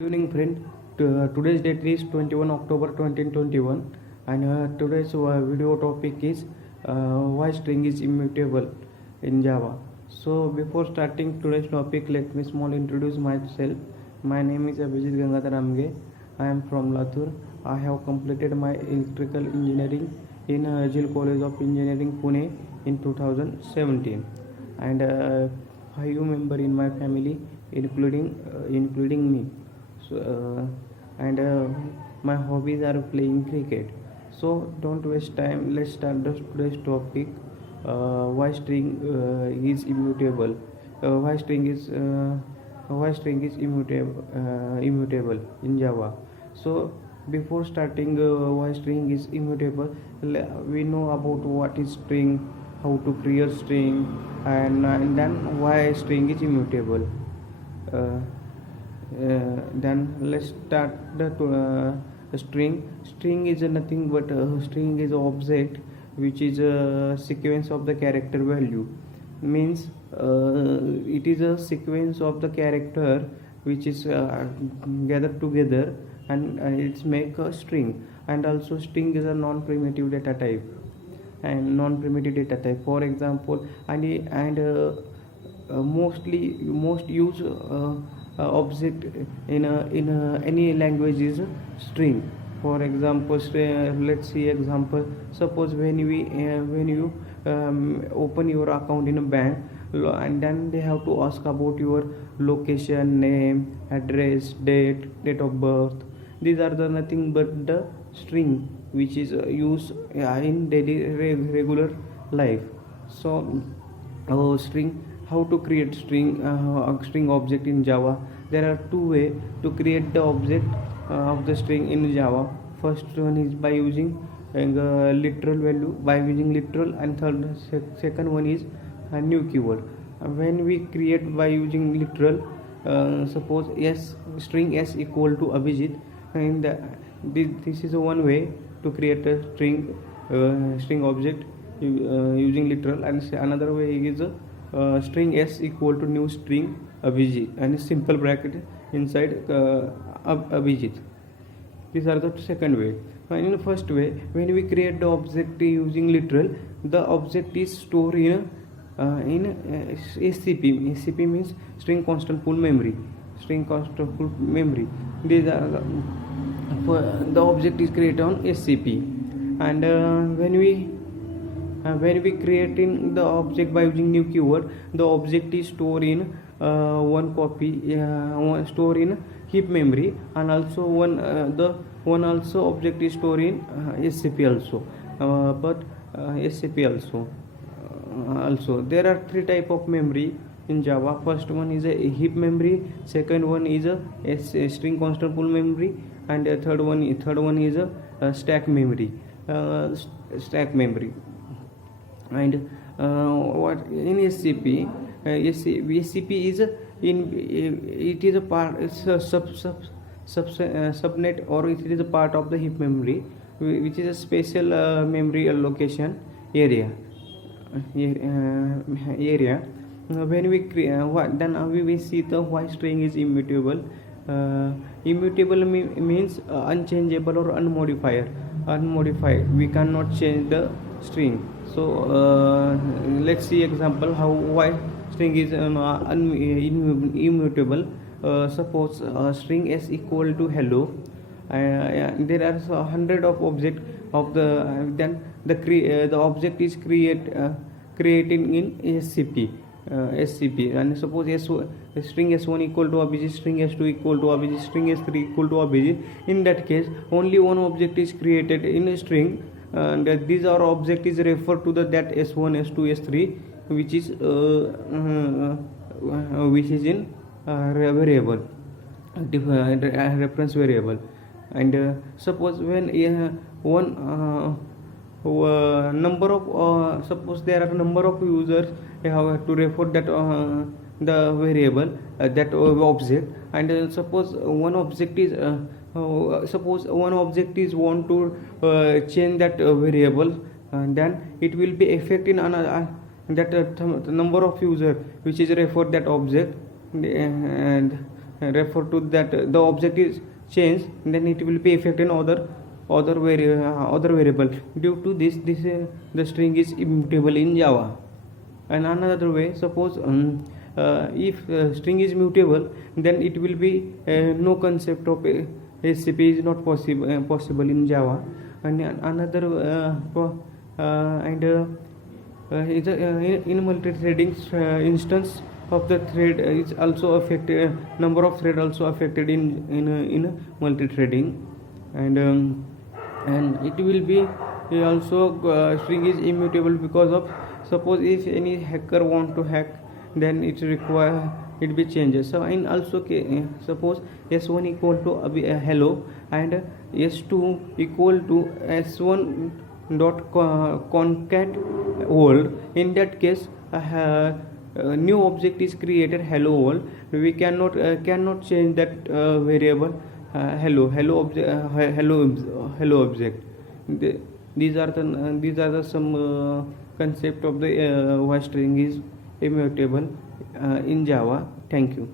Good evening, friend. Today's date is 21 October 2021, and today's video topic is why string is immutable in Java. So, before starting today's topic, let me small introduce myself. My name is Abhijit Gangadhar Amge. I am from Latur. I have completed my electrical engineering in Jil College of Engineering, Pune in 2017, and 5 members in my family, including me. So, and my hobbies are playing cricket. So don't waste time. Let's start today's topic. Why string is immutable? Why string is immutable in Java? So before starting why string is immutable, we know about what is string, how to create string, and then why string is immutable. Uh, then let's start the string is nothing but string is an object which is a sequence of the character value. Means it is a sequence of the character which is gathered together, and it's make a string. And also string is a non-primitive data type, for example, and most use object in any language is string. For example, let's see example. Suppose when you open your account in a bank, and then they have to ask about your location, name, address, date of birth. These are the nothing but the string which is used in daily regular life. So string, how to create string object in Java. There are two way to create the object of the string in Java. First one is by using literal value, and second one is a new keyword. When we create by using literal, suppose string s equal to Abhijit, and this is one way to create a string object using literal, and another way is string s equal to new string Abhijit, and a simple bracket inside Abhijit. These are the second way. And in the first way, when we create the object using literal, the object is stored in SCP. SCP means string constant pool memory. These are the object is created on SCP. And when we creating the object by using new keyword, the object is stored in stored in heap memory, and also one also object is stored in SCP also. SCP also there are three type of memory in Java. First one is a heap memory, second one is a string constant pool memory, and third one is a stack memory. And what in SCP, SCP is it is a part, it's a subnet, or it is a part of the heap memory, which is a special memory allocation area. When we create, then we will see the why string is immutable. Immutable means unchangeable or unmodified. We cannot change the string. So let's see example how why string is immutable. Suppose string s equal to hello. There are 100 of object of the then the object is created in SCP, and suppose string s1 equal to Abhijit, string s2 equal to Abhijit, string s3 equal to Abhijit. In that case, only one object is created in a string, and these are object is referred to that s1, s2, s3, which is in variable, reference variable. And suppose when one number of suppose there are number of users have to refer that the variable, that object, and suppose one object is want to change that variable, then it will be affecting another that number of user which is referred that object, and refer to that the object is changed, then it will be affected other variable. Due to this the string is immutable in Java. And another way, suppose if string is mutable, then it will be no concept of SCP is not possible in Java. And another in multi-threading instance of the thread is also affected, number of thread also affected in multi-threading. And it will be also string is immutable because of, suppose if any hacker want to hack, then it require it be changes. So in also suppose s1 equal to hello and s2 equal to s1 dot concat world. In that case new object is created, hello world. We cannot change that variable hello object. These are the some concept of the why string is immutable in Java. Thank you.